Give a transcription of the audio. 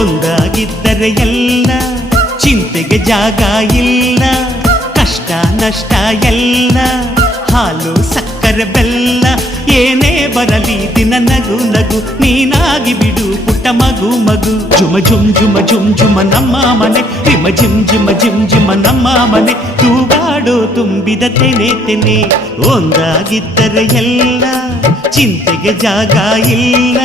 ಒಂದಾಗಿದ್ದರೆ ಎಲ್ಲ ಚಿಂತೆಗೆ ಜಾಗ ಇಲ್ಲ, ಕಷ್ಟ ನಷ್ಟ ಎಲ್ಲ ಹಾಲು ಸಕ್ಕರೆ ಬೆಲ್ಲ ಏನೇ ಬರಲಿ ದಿನ ನಗು ನಗು ನೀನಾಗಿ ಬಿಡು ಪುಟ್ಟ ಮಗು ಮಗು. ಜುಮ ಜುಮ್ ಜುಮ ಜುಮ್ ಜುಮ ನಮ್ಮ ಮನೆ, ರಿಮ ಜಿಮ್ ಜಿಮ ಜಿಮ್ ಜಿಮ ನಮ್ಮ ಮನೆ, ತೂಗಾಡೋ ತುಂಬಿದ ತೆನೆ ತೆನೆ. ಒಂದಾಗಿದ್ದರೆ ಎಲ್ಲ ಚಿಂತೆಗೆ ಜಾಗ ಇಲ್ಲ.